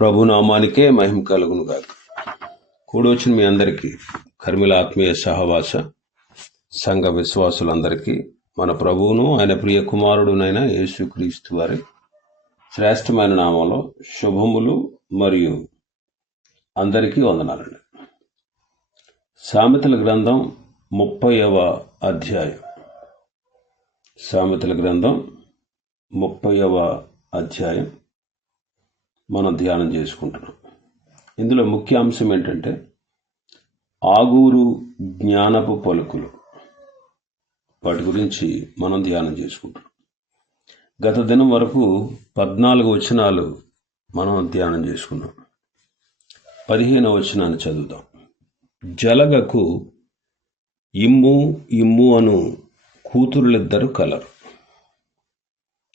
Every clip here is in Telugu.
ప్రభునామానికే మహిమ కలుగును గాక కూడొచ్చిన మీ అందరికీ కర్మిల ఆత్మీయ సహవాస సంఘ విశ్వాసులందరికీ మన ప్రభువును ఆయన ప్రియ కుమారుడునైన యేసుక్రీస్తు వారి శ్రేష్టమైన నామంలో శుభములు మరియు అందరికీ వందనాలండి. సామెతల గ్రంథం ముప్పైవ అధ్యాయం. సామెతల గ్రంథం ముప్పైవ అధ్యాయం. మనం ధ్యానం చేసుకుంటున్నాం. ఇందులో ముఖ్య అంశం ఏంటంటే ఆగూరు జ్ఞానపు పలుకులు. వాటి గురించి మనం ధ్యానం చేసుకుంటున్నాం. గత దినం వరకు పద్నాలుగు వచనాలు మనం ధ్యానం చేసుకున్నాం. పదిహేను వచనాన్ని చదువుదాం. జలగకు ఇమ్ము ఇమ్ము అను కూతురులిద్దరు కలరు.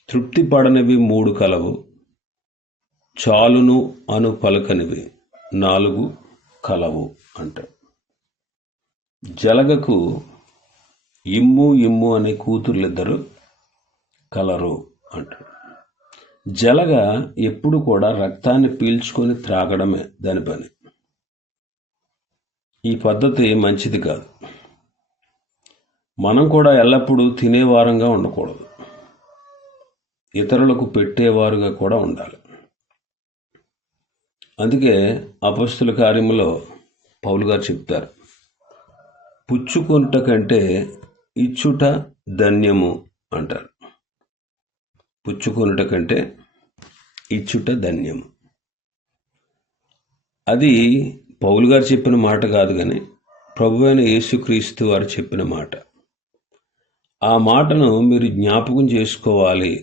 తృప్తి పడనివి మూడు కలవు. చాలును అను పలకనివి నాలుగు కలవు అంట. జలగకు ఇమ్ము ఇమ్ము అనే కూతుర్లిద్దరు కలరు అంటారు జలగ ఎప్పుడు కూడా రక్తాన్ని పీల్చుకొని త్రాగడమే దాని పని. ఈ పద్ధతి మంచిది కాదు. మనం కూడా ఎల్లప్పుడూ తినేవారంగా ఉండకూడదు. ఇతరులకు పెట్టేవారుగా కూడా ఉండాలి. అందుకే అపస్తుల కార్యములో పౌలు గారు చెప్తారు పుచ్చుకుంట కంటే ఇచ్చుట ధన్యము అంటారు. పుచ్చుకొనుట కంటే ఇచ్చుట ధన్యము అది పౌలు గారు చెప్పిన మాట కాదు కానీ ప్రభు అయిన యేసుక్రీస్తు వారు చెప్పిన మాట. ఆ మాటను మీరు జ్ఞాపకం చేసుకోవాలి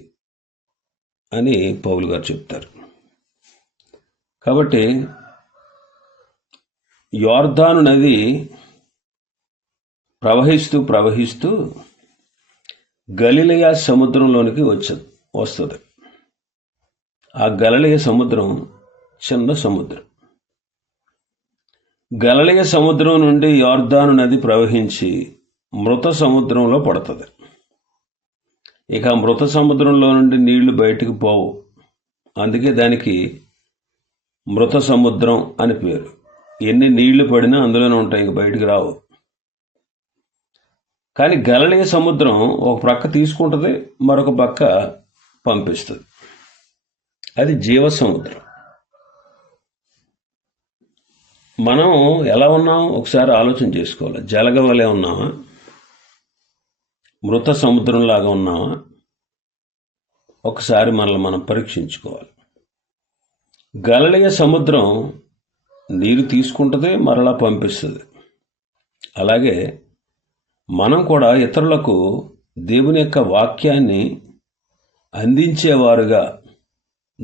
అని పౌలు గారు చెప్తారు. కాబట్టి యోర్ధాను నది ప్రవహిస్తూ ప్రవహిస్తూ గలిలయ సముద్రంలోనికి వచ్చ వస్తుంది. ఆ గలలయ సముద్రం చిన్న సముద్రం. గలలయ సముద్రం నుండి యోర్ధాను నది ప్రవహించి మృత సముద్రంలో పడుతుంది. ఇక ఆ మృత సముద్రంలో నుండి నీళ్ళు బయటకు పోవు. అందుకే దానికి మృత సముద్రం అని పేరు. ఎన్ని నీళ్ళు పడినా అందులోనే ఉంటాయి ఇంక బయటికి రావు. కానీ గలలియ సముద్రం ఒక ప్రక్క తీసుకుంటుంది మరొక పక్క పంపిస్తుంది. అది జీవ సముద్రం మనం ఎలా ఉన్నాం? ఒకసారి ఆలోచన చేసుకోవాలి. జలగవలే ఉన్నామా? మృత సముద్రంలాగా ఉన్నామా? ఒకసారి మనల్ని మనం పరీక్షించుకోవాలి. గలలియ సముద్రం నీరు తీసుకుంటుంది మరలా పంపిస్తుంది. అలాగే మనం కూడా ఇతరులకు దేవుని యొక్క వాక్యాన్ని అందించేవారుగా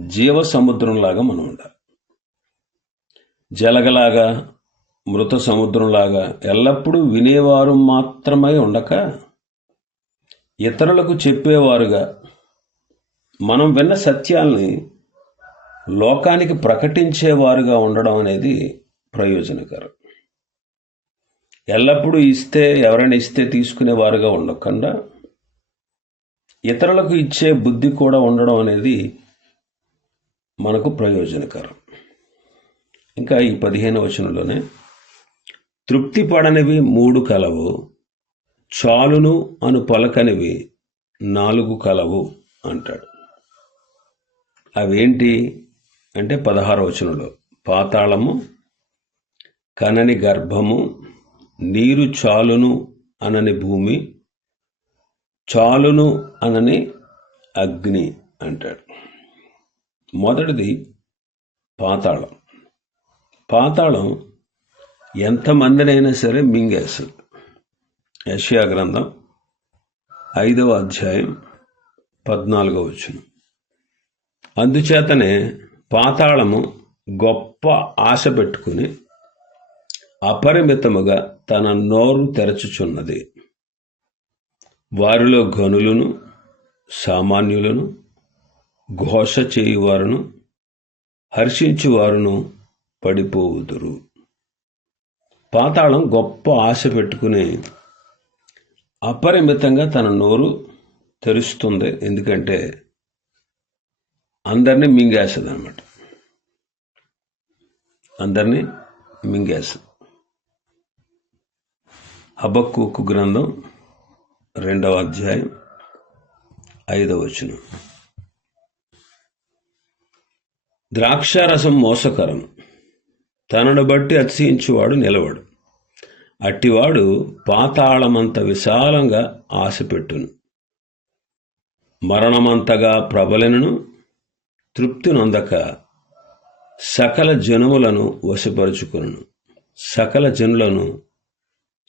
జీవ సముద్రంలాగా మనం ఉండాలి. జలగలాగా మృత సముద్రంలాగా ఎల్లప్పుడూ వినేవారు మాత్రమై ఉండక ఇతరులకు చెప్పేవారుగా మనం విన్న సత్యాల్ని లోకానికి ప్రకటించేవారుగా ఉండడం అనేది ప్రయోజనకరం. ఎల్లప్పుడూ ఇస్తే ఎవరైనా ఇస్తే తీసుకునేవారుగా ఉండకుండా ఇతరులకు ఇచ్చే బుద్ధి కూడా ఉండడం అనేది మనకు ప్రయోజనకరం. ఇంకా ఈ పదిహేను వచనంలోనే తృప్తి పడనివి మూడు కలవు చాలును అను పలకనివి నాలుగు కలవు అంటాడు. అవేంటి? అంటే పదహారు వచనంలో పాతాళము కనని గర్భము నీరు చాలును అనని భూమి చాలును అనని అగ్ని అంటాడు. మొదటిది పాతాళం. పాతాళం ఎంతమందినైనా సరే మింగేస్తుంది యష్యా గ్రంథం ఐదవ అధ్యాయం పద్నాలుగో వచ్చిన అందుచేతనే పాతాళము గొప్ప ఆశ పెట్టుకుని అపరిమితముగా తన నోరు తెరచుచున్నది. వారిలో గనులను సామాన్యులను ఘోష చేయువారును హర్షించువారును పడిపోవుదురు పాతాళం గొప్ప ఆశ పెట్టుకుని అపరిమితంగా తన నోరు తెరుస్తుంది. ఎందుకంటే అందరినీ మింగేస్తుంది అనమాట అందరినీ మింగేస్తుంది. హబక్కుకు గ్రంథం రెండవ అధ్యాయం ఐదవ వచనం. ద్రాక్షారసం మోసకరం. తనను బట్టి అతిశయించువాడు నిలవడు. అట్టివాడు పాతాళమంత విశాలంగా ఆశపెట్టును. మరణమంతగా ప్రబలనను తృప్తి నొందక సకల జనములను వశపరుచుకును సకల జనులను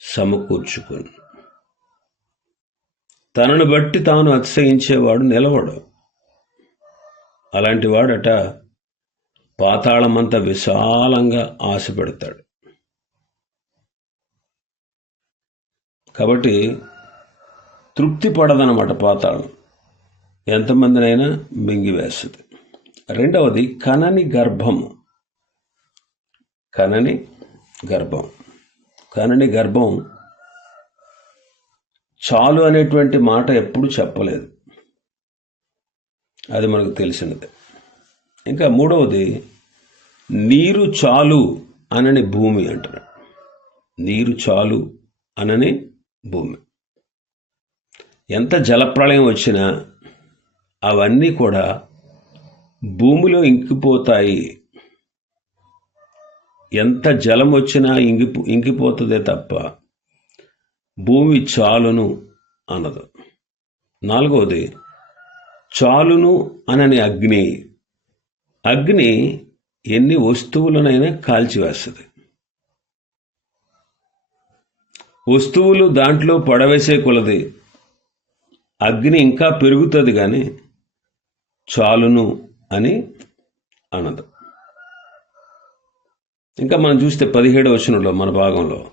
సమకూర్చుకును. తనను బట్టి తాను అతిశయించేవాడు నిలవడు. అలాంటి వాడట పాతాళమంత విశాలంగా ఆశపెడతాడు. కాబట్టి తృప్తి పడదనమాట పాతాళం. ఎంతమందినైనా మింగివేస్తుంది. రెండవది కనని గర్భము. కనని గర్భం. కనని గర్భం చాలు అనేటువంటి మాట ఎప్పుడు చెప్పలేదు. అది మనకు తెలిసినది. ఇంకా మూడవది నీరు చాలు అనని భూమి అంటారు. నీరు చాలు అనని భూమి. ఎంత జలప్రళయం వచ్చినా అవన్నీ కూడా భూమిలో ఇంకిపోతాయి. ఎంత జలం వచ్చినా ఇంకి ఇంకిపోతుందే తప్ప భూమి చాలును అనదు. నాలుగవది చాలును అనని అగ్ని. అగ్ని ఎన్ని వస్తువులనైనా కాల్చివేస్తుంది. వస్తువులు దాంట్లో పడవేసే కొలది. అగ్ని ఇంకా పెరుగుతుంది కానీ చాలును అని అనదు ఇంకా మనం చూస్తే పదిహేడవ వచనంలో మన భాగంలో.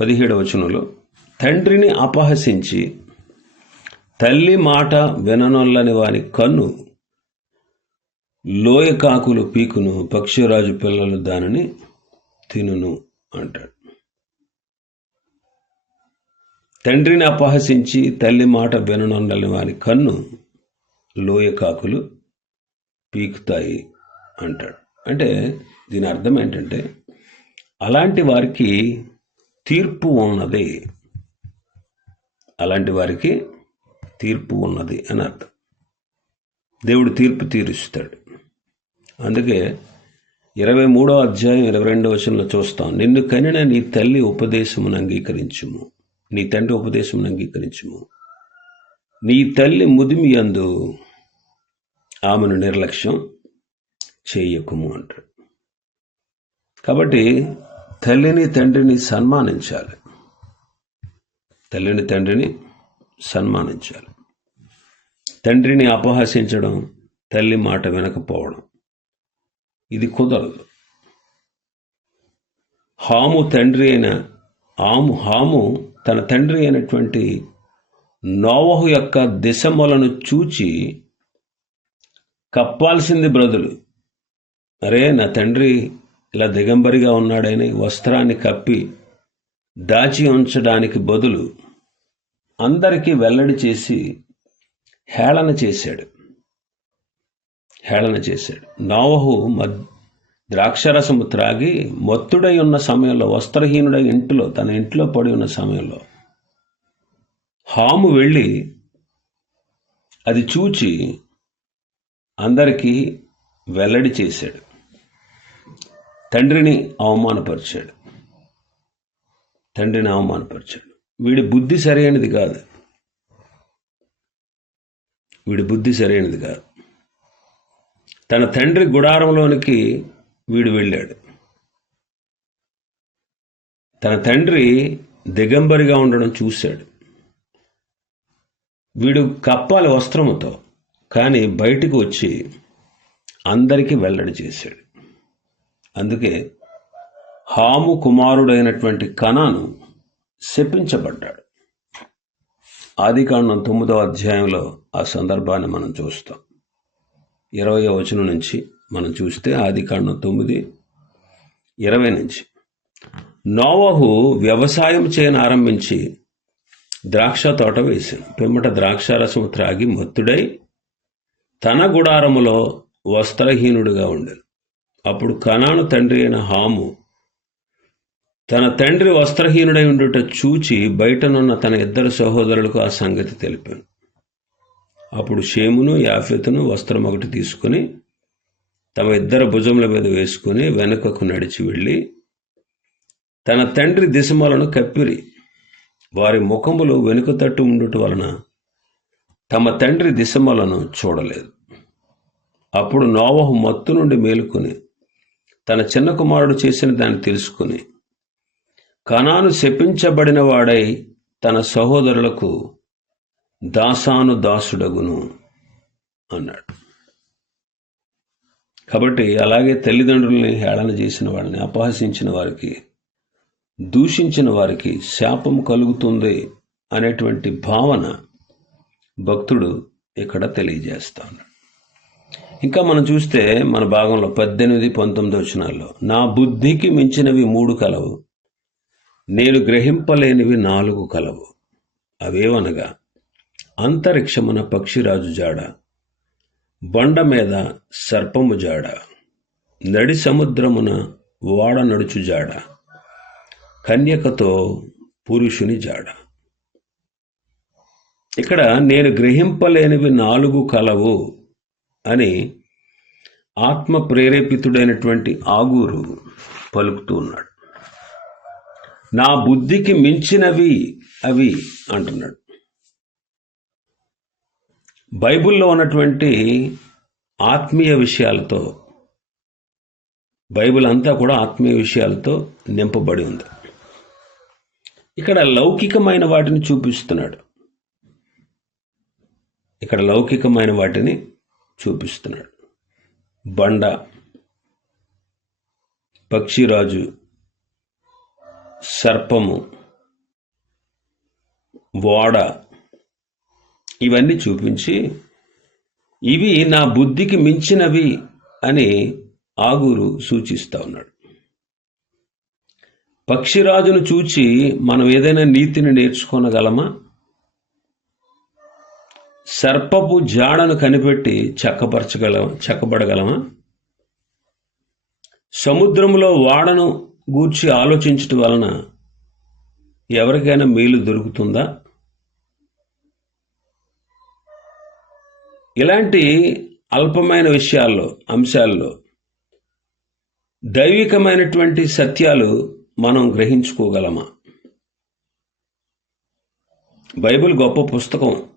పదిహేడవ వచనంలో తండ్రిని అపహసించి తల్లి మాట విననొల్లని వాని కన్ను లోయ కాకులు పీకును పక్షిరాజు పిల్లలు దానిని తినును అంటాడు. తండ్రిని అపహసించి తల్లి మాట విననొల్లని వాని కన్ను లోయ కాకులు పీకుతాయి అంటాడు. అంటే దీని అర్థం ఏంటంటే అలాంటి వారికి తీర్పు ఉన్నది. అలాంటి వారికి తీర్పు ఉన్నది అని అర్థం. దేవుడు తీర్పు తీరుస్తాడు. అందుకే ఇరవై మూడో అధ్యాయం ఇరవై రెండో వచనంలో చూస్తాం నిన్ను కనిన నీ తల్లి ఉపదేశమును అంగీకరించుము. నీ తండ్రి ఉపదేశమును అంగీకరించుము. నీ తల్లి ముదిమి అందు ఆమెను నిర్లక్ష్యం చేయకుము అంటాడు కాబట్టి తల్లిని తండ్రిని సన్మానించాలి. తల్లిని తండ్రిని సన్మానించాలి. తండ్రిని అపహసించడం తల్లి మాట వినకపోవడం ఇది కుదరదు. హాము తండ్రి అయిన ఆము హాము తన తండ్రి అయినటువంటి నోవహు యొక్క దిశమలను చూచి కప్పాల్సింది బ్రదులు అరే నా తండ్రి ఇలా దిగంబరిగా ఉన్నాడని వస్త్రాన్ని కప్పి దాచి ఉంచడానికి బదులు అందరికీ వెల్లడి చేసి హేళన చేశాడు. హేళన చేశాడు. నోవహు మద్ ద్రాక్షరసము త్రాగి మత్తుడై ఉన్న సమయంలో వస్త్రహీనుడై ఇంటిలో తన ఇంట్లో పడి ఉన్న సమయంలో హాము వెళ్ళి అది చూచి అందరికీ వెల్లడి చేశాడు. తండ్రిని అవమానపరిచాడు. తండ్రిని అవమానపరిచాడు. వీడి బుద్ధి సరైనది కాదు. వీడి బుద్ధి సరైనది కాదు. తన తండ్రి గుడారంలోనికి వీడు వెళ్ళాడు. తన తండ్రి దిగంబరిగా ఉండడం చూశాడు. వీడు కప్పాలి వస్త్రముతో కానీ బయటకు వచ్చి అందరికీ వెల్లడి చేశాడు. అందుకే హాము కుమారుడైనటువంటి కణాను శపించబడ్డాడు. ఆదికాండం తొమ్మిదవ అధ్యాయంలో ఆ సందర్భాన్ని మనం చూస్తాం. ఇరవై వచనం నుంచి మనం చూస్తే ఆదికాండం తొమ్మిది ఇరవై నుంచి. నోవహు వ్యవసాయం చేయని ఆరంభించి ద్రాక్ష తోట వేశాను. పిమ్మట ద్రాక్షారసము త్రాగి మత్తుడై తన గుడారములో వస్త్రహీనుడిగా ఉండేది అప్పుడు కనాను తండ్రి అయిన హాము తన తండ్రి వస్త్రహీనుడై ఉండుట చూచి బయటనున్న తన ఇద్దరు సహోదరులకు ఆ సంగతి తెలిపాను. అప్పుడు షేమును యాఫెతును వస్త్రం ఒకటి తీసుకుని తమ ఇద్దరు భుజముల మీద వేసుకుని వెనుకకు నడిచి వెళ్ళి తన తండ్రి దిశమలను కప్పిరి. వారి ముఖములు వెనుక తట్టు ఉండుట వలన తమ తండ్రి దిశమలను చూడలేదు. అప్పుడు నోవహు మత్తు నుండి మేలుకొని తన చిన్న కుమారుడు చేసిన దాన్ని తెలుసుకుని కణాను శపించబడిన వాడై తన సహోదరులకు దాసాను దాసుడగును అన్నాడు. కాబట్టి అలాగే తల్లిదండ్రుల్ని హేళన చేసిన వాళ్ళని అపహసించిన వారికి దూషించిన వారికి శాపం కలుగుతుంది అనేటువంటి భావన భక్తుడు ఇక్కడ తెలియజేస్తాను ఇంకా మనం చూస్తే మన భాగంలో పద్దెనిమిది పంతొమ్మిది వచనాల్లో నా బుద్ధికి మించినవి మూడు కలవు నేను గ్రహింపలేనివి నాలుగు కలవు. అవేవనగా అంతరిక్షమున పక్షిరాజు జాడ బండ మీద సర్పము జాడ నడి సముద్రమున వాడ నడుచు జాడ కన్యకతో పురుషుని జాడ. ఇక్కడ నేను గ్రహింపలేనివి నాలుగు కలవు అని ఆత్మ ప్రేరేపితుడైనటువంటి ఆగూరు పలుకుతూ ఉన్నాడు. నా బుద్ధికి మించినవి అవి అంటున్నాడు. బైబిల్లో ఉన్నటువంటి ఆత్మీయ విషయాలతో బైబిల్ అంతా కూడా ఆత్మీయ విషయాలతో నింపబడి ఉంది. ఇక్కడ లౌకికమైన వాటిని చూపిస్తున్నాడు. ఇక్కడ లౌకికమైన వాటిని చూపిస్తున్నాడు. బండ పక్షిరాజు సర్పము ఓడ ఇవన్నీ చూపించి ఇవి నా బుద్ధికి మించినవి అని ఆగురు సూచిస్తా ఉన్నాడు. పక్షిరాజును చూచి మనం ఏదైనా నీతిని నేర్చుకోనగలమా? సర్పపు జాడను కనిపెట్టి చక్కపరచగల చక్కబడగలమా? సముద్రంలో వాడను గూర్చి ఆలోచించటం వలన ఎవరికైనా మేలు దొరుకుతుందా? ఇలాంటి అల్పమైన విషయాల్లో అంశాల్లో దైవికమైనటువంటి సత్యాలు మనం గ్రహించుకోగలమా? బైబిల్ గొప్ప పుస్తకం.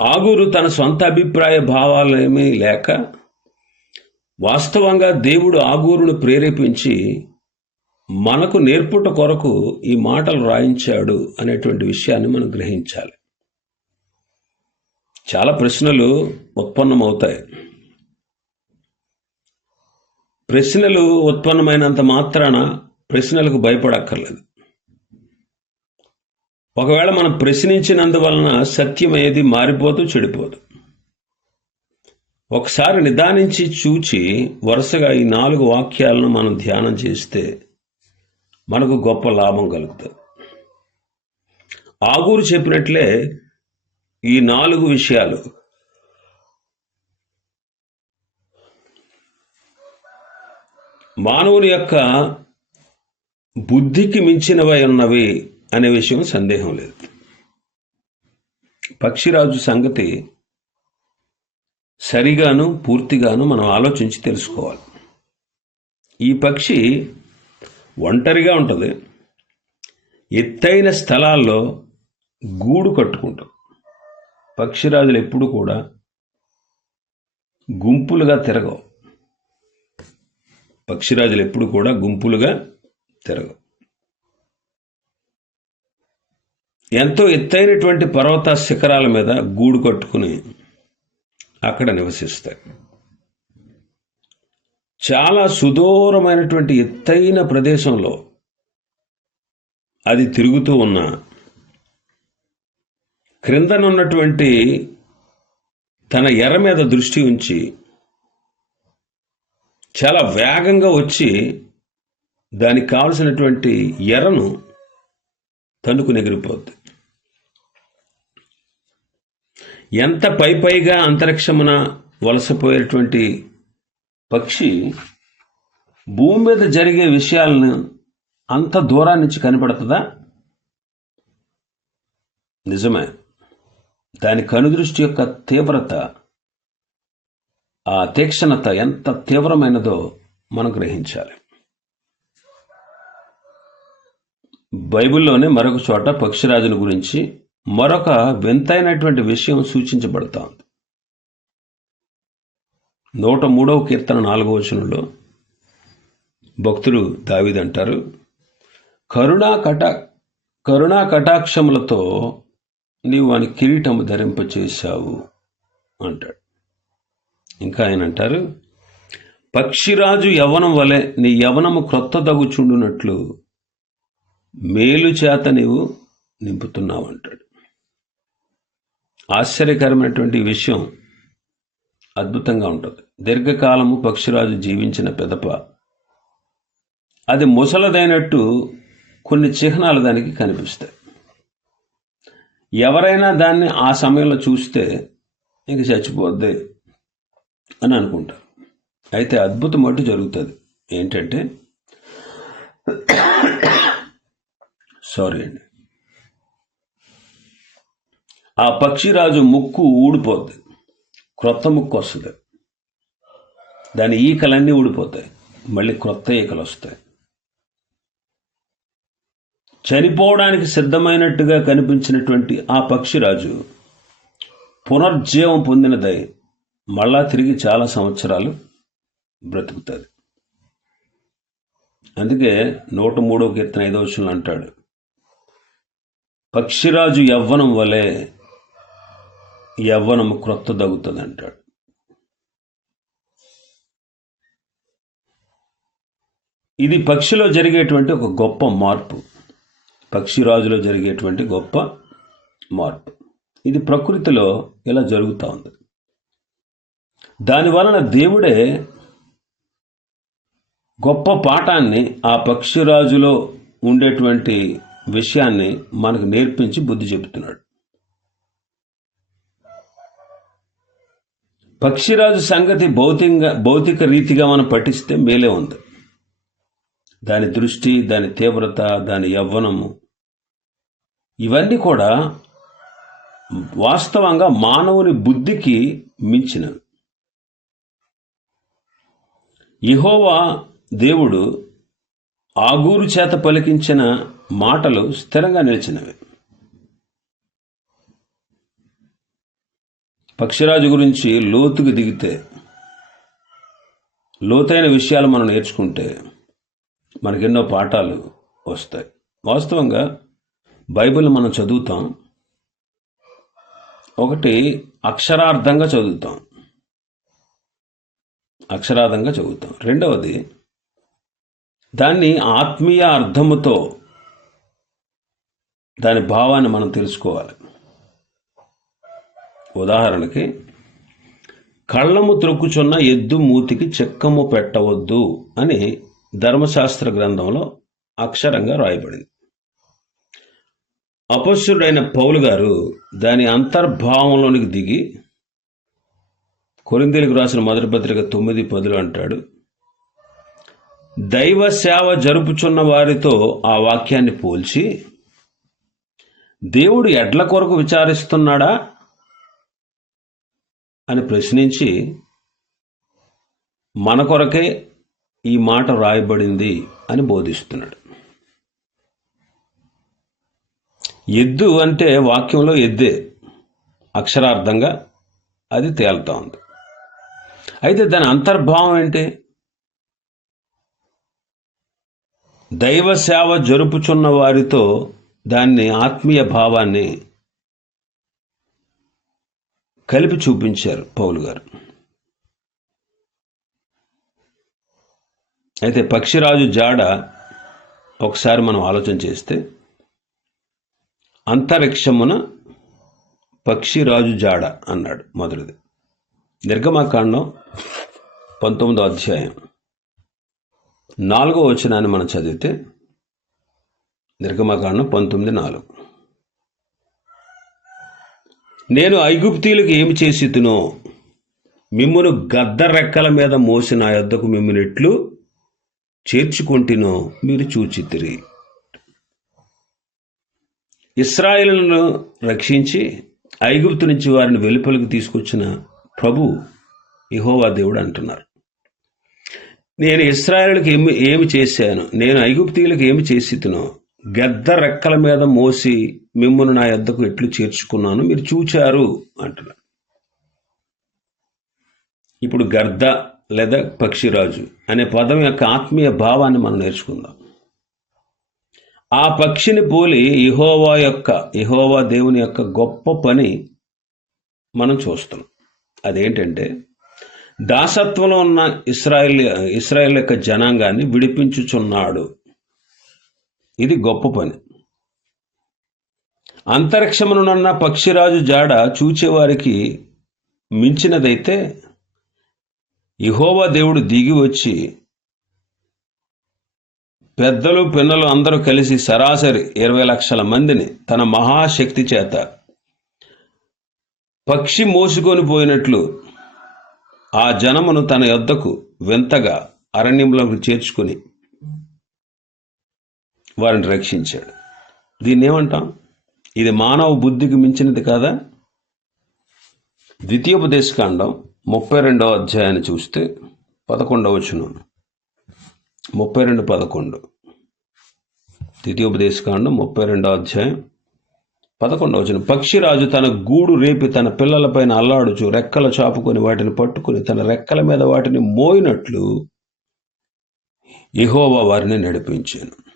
ఆగూరు తన సొంత అభిప్రాయ భావాలేమీ లేక వాస్తవంగా దేవుడు ఆగూరును ప్రేరేపించి మనకు నేర్పుట కొరకు ఈ మాటలు రాయించాడు అనేటువంటి విషయాన్ని మనం గ్రహించాలి. చాలా ప్రశ్నలు ఉత్పన్నమవుతాయి. ప్రశ్నలు ఉత్పన్నమైనంత మాత్రాన ప్రశ్నలకు భయపడక్కర్లేదు. ఒకవేళ మనం ప్రశ్నించినందువలన సత్యం ఏది మారిపోతూ చెడిపోదు. ఒకసారి నిదానించి చూచి వరుసగా ఈ నాలుగు వాక్యాలను మనం ధ్యానం చేస్తే మనకు గొప్ప లాభం కలుగుతుంది. ఆగూరు చెప్పినట్లే ఈ నాలుగు విషయాలు మానవుని యొక్క బుద్ధికి మించినవై ఉన్నవి అనే విషయం సందేహం లేదు. పక్షిరాజు సంగతి సరిగాను పూర్తిగాను మనం ఆలోచించి తెలుసుకోవాలి. ఈ పక్షి ఒంటరిగా ఉంటుంది. ఎత్తైన స్థలాల్లో గూడు కట్టుకుంటాం పక్షిరాజులు ఎప్పుడు కూడా గుంపులుగా తిరగవు. పక్షిరాజులు ఎప్పుడు కూడా గుంపులుగా తిరగవు. ఎంతో ఎత్తైనటువంటి పర్వత శిఖరాల మీద గూడు కట్టుకుని అక్కడ నివసిస్తాయి చాలా సుదూరమైనటువంటి ఎత్తైన ప్రదేశంలో అది తిరుగుతూ ఉన్న క్రిందనున్నటువంటి తన ఎర్ర మీద దృష్టి ఉంచి చాలా వేగంగా వచ్చి దానికి కావలసినటువంటి ఎర్రను తన్నుకు ఎగిరిపోద్ది. ఎంత పై పైగా అంతరిక్షమున వలసపోయేటువంటి పక్షి భూమి మీద జరిగే విషయాలను అంత దూరం నుంచి కనపడుతుందా? నిజమే. దాని కనుదృష్టి యొక్క తీవ్రత ఆ తీక్షణత ఎంత తీవ్రమైనదో మనం గ్రహించాలి. బైబిల్లోనే మరొక చోట పక్షిరాజుల గురించి మరొక వింతైనటువంటి విషయం సూచించబడతా ఉంది నూట మూడవ కీర్తన నాలుగవ వచనంలో భక్తులు దావిదంటారు కరుణా కట కరుణా కటాక్షములతో నీవు వాని కిరీటము ధరింపచేశావు అంటాడు. ఇంకా ఆయన అంటారు పక్షిరాజు యవనం వలె నీ యవనము క్రొత్త తగుచుండునట్లు మేలు చేత నీవు నింపుతున్నావు అంటాడు. ఆశ్చర్యకరమైనటువంటి విషయం అద్భుతంగా ఉంటుంది. దీర్ఘకాలము పక్షిరాజు జీవించిన పెదప. అది ముసలదైనట్టు కొన్ని చిహ్నాలు దానికి కనిపిస్తాయి. ఎవరైనా దాన్ని ఆ సమయంలో చూస్తే ఇంక చచ్చిపోద్ది అని అనుకుంటారు. అయితే అద్భుతం అటు జరుగుతుంది. ఏంటంటే సారీ అండి. ఆ పక్షిరాజు ముక్కు ఊడిపోద్ది. క్రొత్త ముక్కు వస్తుంది. దాని ఈకలన్నీ ఊడిపోతాయి. మళ్ళీ క్రొత్త ఈకలు వస్తాయి. చనిపోవడానికి సిద్ధమైనట్టుగా కనిపించినటువంటి ఆ పక్షిరాజు పునర్జీవం పొందినదై మళ్ళా తిరిగి చాలా సంవత్సరాలు బ్రతుకుతుంది. అందుకే నూట మూడో కీర్తన ఐదో అంటాడు పక్షిరాజు యవ్వనం వలె యవ్వనము క్రొత్త దగ్గుతుంది అంటాడు ఇది పక్షిలో జరిగేటువంటి ఒక గొప్ప మార్పు. పక్షిరాజులో జరిగేటువంటి గొప్ప మార్పు. ఇది ప్రకృతిలో ఇలా జరుగుతూ ఉంది. దాని వలన దేవుడే గొప్ప పాఠాన్ని ఆ పక్షిరాజులో ఉండేటువంటి విషయాన్ని మనకు నేర్పించి బుద్ధి చెబుతున్నాడు. పక్షిరాజు సంగతి భౌతికంగా భౌతిక రీతిగా మనం పఠిస్తే మేలే ఉంది. దాని దృష్టి దాని తీవ్రత దాని యవ్వనము ఇవన్నీ కూడా వాస్తవంగా మానవుని బుద్ధికి మించినవి. ఇహోవా దేవుడు ఆగూరు చేత పలికించిన మాటలు స్థిరంగా నిలిచినవి. పక్షిరాజు గురించి లోతుకు దిగితే లోతైన విషయాలు మనం నేర్చుకుంటే మనకెన్నో పాఠాలు వస్తాయి. వాస్తవంగా బైబిల్ మనం చదువుతాం. ఒకటి అక్షరార్థంగా చదువుతాం. అక్షరార్థంగా చదువుతాం. రెండవది దాన్ని ఆత్మీయ అర్థముతో దాని భావాన్ని మనం తెలుసుకోవాలి. ఉదాహరణకి కళ్ళము త్రొక్కుచున్న ఎద్దు మూతికి చెక్కము పెట్టవద్దు అని ధర్మశాస్త్ర గ్రంథంలో అక్షరంగా రాయబడింది. అపస్సుడైన పౌలు గారు దాని అంతర్భావంలోనికి దిగి కొరిందేలకు రాసిన మొదటి పత్రిక తొమ్మిది పదులు అంటాడు దైవ సేవ జరుపుచున్న వారితో ఆ వాక్యాన్ని పోల్చి దేవుడు ఎడ్ల కొరకు విచారిస్తున్నాడా? అని ప్రశ్నించి మన కొరకే ఈ మాట రాయబడింది అని బోధిస్తున్నాడు. ఎద్దు అంటే వాక్యంలో ఎద్దే అక్షరార్థంగా అది తేలుతా ఉంది. అయితే దాని అంతర్భావం ఏంటి? దైవ సేవ జరుపుచున్న వారితో దాన్ని ఆత్మీయ భావాన్ని కలిపి చూపించారు పౌలు గారు. అయితే పక్షిరాజు జాడ ఒకసారి మనం ఆలోచన చేస్తే అంతరిక్షమున పక్షిరాజు జాడ అన్నాడు మొదటిది. నిర్గమాకాండం పంతొమ్మిదో అధ్యాయం. నాలుగో వచనాన్ని మనం చదివితే నిర్గమకాండం పంతొమ్మిది నాలుగు. నేను ఐగుప్తీలకు ఏమి చేసి తినో మిమ్మును గద్ద రెక్కల మీద మోసిన యొద్దకు మిమ్మల్ని ఎట్లు చేర్చుకుంటునో మీరు చూచితిరి. ఇస్రాయిలను రక్షించి ఐగుప్తు నుంచి వారిని వెలుపలికి తీసుకొచ్చిన ప్రభు యెహోవా దేవుడు అంటున్నారు. నేను ఇస్రాయేలుకి ఏమి ఏమి చేశాను? నేను ఐగుప్తీయులకు ఏమి చేసితునో గద్ద రెక్కల మీద మోసి మిమ్మల్ని నా యొద్దకు ఎట్లు చేర్చుకున్నాను మీరు చూచారు అంటున్నారు ఇప్పుడు గర్ద లేదా పక్షిరాజు అనే పదం యొక్క ఆత్మీయ భావాన్ని మనం నేర్చుకుందాం. ఆ పక్షిని పోలి ఇహోవా యొక్క ఇహోవా దేవుని యొక్క గొప్ప పని మనం చూస్తున్నాం. అదేంటంటే దాసత్వంలో ఉన్న ఇస్రాయేల్ ఇస్రాయల్ యొక్క జనాంగాన్ని విడిపించుచున్నాడు ఇది గొప్ప పని. అంతరిక్షమునున్న పక్షిరాజు జాడ చూచేవారికి మించినదైతే ఇహోవా దేవుడు దిగి వచ్చి పెద్దలు పిన్నలు అందరూ కలిసి సరాసరి ఇరవై లక్షల మందిని తన మహాశక్తి చేత పక్షి మోసుకొని పోయినట్లు ఆ జనమును తన యొద్దకు వింతగా అరణ్యంలోకి చేర్చుకుని వారిని రక్షించాడు. దీన్ని ఏమంటాం ఇది మానవ బుద్ధికి మించినది కాదా? ద్వితీయోపదేశకాండం ముప్పై రెండవ అధ్యాయాన్ని చూస్తే పదకొండవ వచనం. ముప్పై రెండు పదకొండు. ద్వితీయోపదేశకాండం ముప్పై రెండవ అధ్యాయం పదకొండవ వచనం. పక్షిరాజు తన గూడు రేపి తన పిల్లలపైన అల్లాడుచు రెక్కల చాపుకొని వాటిని పట్టుకుని తన రెక్కల మీద వాటిని మోయినట్లు ఎహోవా వారిని నడిపించాను.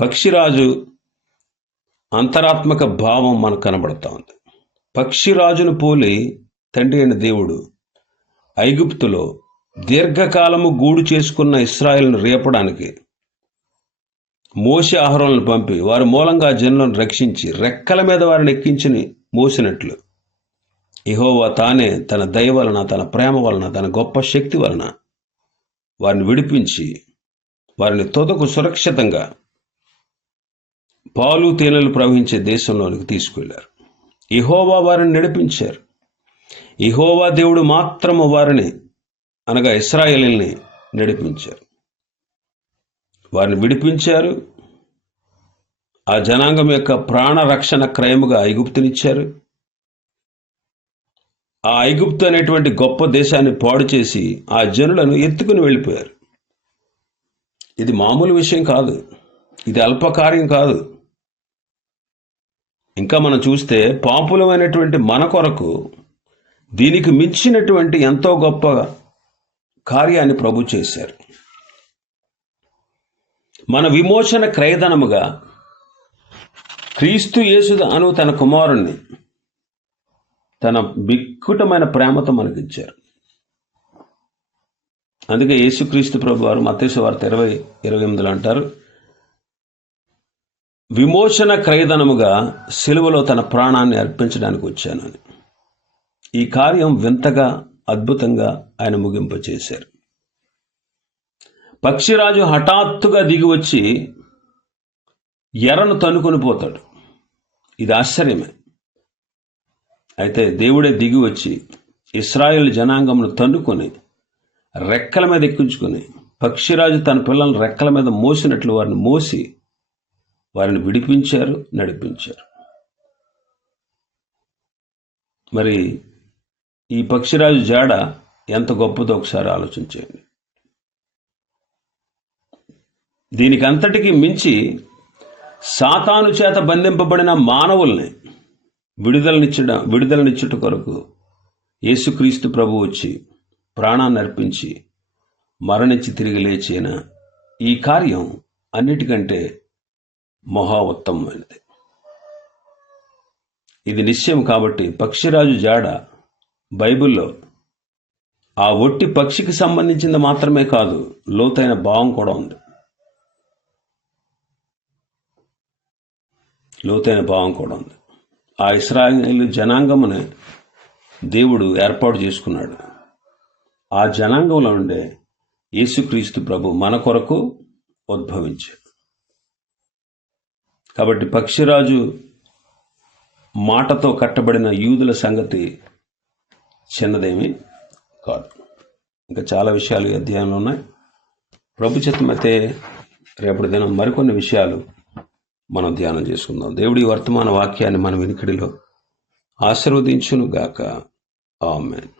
పక్షిరాజు అంతరాత్మక భావం మనకు కనబడతా ఉంది. పక్షిరాజును పోలి తండ్రి అయిన దేవుడు ఐగుప్తులో దీర్ఘకాలము గూడు చేసుకున్న ఇస్రాయిల్ను రేపడానికి మోసి ఆహారాలను పంపి వారి మూలంగా జనులను రక్షించి రెక్కల మీద వారిని ఎక్కించి మోసినట్లు. ఇహోవా తానే తన దయ వలన తన ప్రేమ వలన తన గొప్ప శక్తి వలన వారిని విడిపించి వారిని తొదకు సురక్షితంగా పాలు తేనెలు ప్రవహించే దేశంలోనికి తీసుకువెళ్ళారు. ఇహోవా వారిని నడిపించారు. ఇహోవా దేవుడు మాత్రము వారిని అనగా ఇస్రాయేలీల్ని నడిపించారు. వారిని విడిపించారు. ఆ జనాంగం యొక్క ప్రాణ రక్షణ క్రయముగా ఐగుప్తునిచ్చారు. ఆ ఐగుప్తు అనేటువంటి గొప్ప దేశాన్ని పాడు చేసి ఆ జనులను ఎత్తుకుని వెళ్ళిపోయారు. ఇది మామూలు విషయం కాదు. ఇది అల్పకార్యం కాదు. ఇంకా మనం చూస్తే పాపులమైనటువంటి మన కొరకు దీనికి మించినటువంటి ఎంతో గొప్ప కార్యాన్ని ప్రభు చేశారు. మన విమోచన క్రయధనముగా క్రీస్తు యేసు అను తన కుమారుణ్ణి తన బిక్కుటమైన ప్రేమతో మనకిచ్చారు. అందుకే యేసుక్రీస్తు ప్రభు వారు మత్స్య వార్త ఇరవై ఇరవై ఎనిమిదిలో అంటారు విమోచన క్రయధనముగా సిలువలో తన ప్రాణాన్ని అర్పించడానికి వచ్చాను అని. ఈ కార్యం వింతగా అద్భుతంగా ఆయన ముగింప చేశారు పక్షిరాజు హఠాత్తుగా దిగి వచ్చి ఎర్రను తనుకొని పోతాడు. ఇది ఆశ్చర్యమే. అయితే దేవుడే దిగి వచ్చి ఇస్రాయేల్ జనాంగమును తన్నుకొని రెక్కల మీద ఎక్కించుకొని పక్షిరాజు తన పిల్లలను రెక్కల మీద మోసినట్లు వారిని మోసి వారిని విడిపించారు నడిపించారు. మరి ఈ పక్షిరాజు జాడ ఎంత గొప్పదో ఒకసారి ఆలోచించేయండి దీనికి అంతటికి మించి సాతాను చేత బంధింపబడిన మానవుల్ని విడుదలనిచ్చడం విడుదలనిచ్చుట కొరకు యేసుక్రీస్తు ప్రభు వచ్చి ప్రాణాన్ని అర్పించి మరణించి తిరిగి లేచిన ఈ కార్యం అన్నిటికంటే మహా ఉత్తమమైనది ఇది నిశ్చయం కాబట్టి పక్షిరాజు జాడ బైబిల్లో ఆ ఒట్టి పక్షికి సంబంధించింది మాత్రమే కాదు లోతైన భావం కూడా ఉంది. లోతైన భావం కూడా ఉంది. ఆ ఇస్రాయేల్ జనాంగమునే దేవుడు ఏర్పాటు చేసుకున్నాడు. ఆ జనాంగంలో ఉండే యేసుక్రీస్తు ప్రభు మన కొరకు ఉద్భవించాడు. కాబట్టి పక్షిరాజు మాటతో కట్టబడిన యూదుల సంగతి చిన్నదేమి కాదు. ఇంకా చాలా విషయాలు ఈ అధ్యాయంలో ఉన్నాయి. ప్రభు రేపటి దినం మరికొన్ని విషయాలు మనం ధ్యానం చేసుకుందాం. దేవుడి వర్తమాన వాక్యాన్ని మన వినికిడిలో ఆశీర్వదించును గాక ఆమెన్.